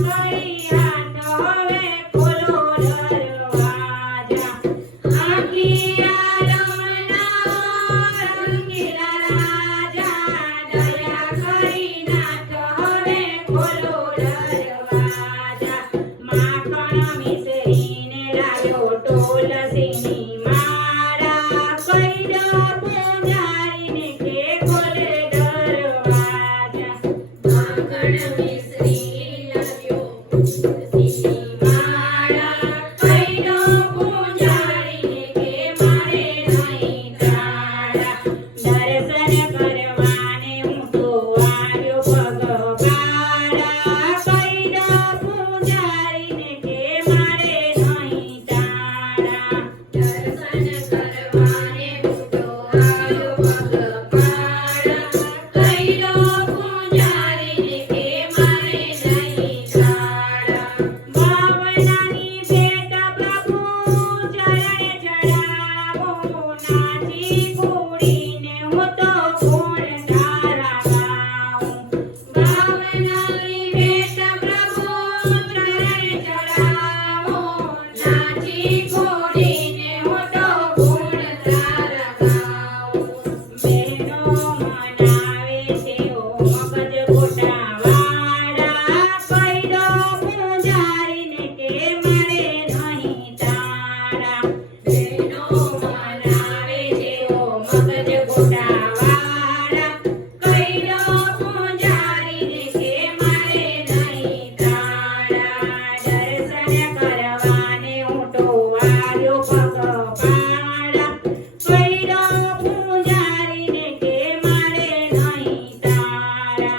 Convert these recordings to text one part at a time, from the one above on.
Maria. Para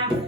Bye.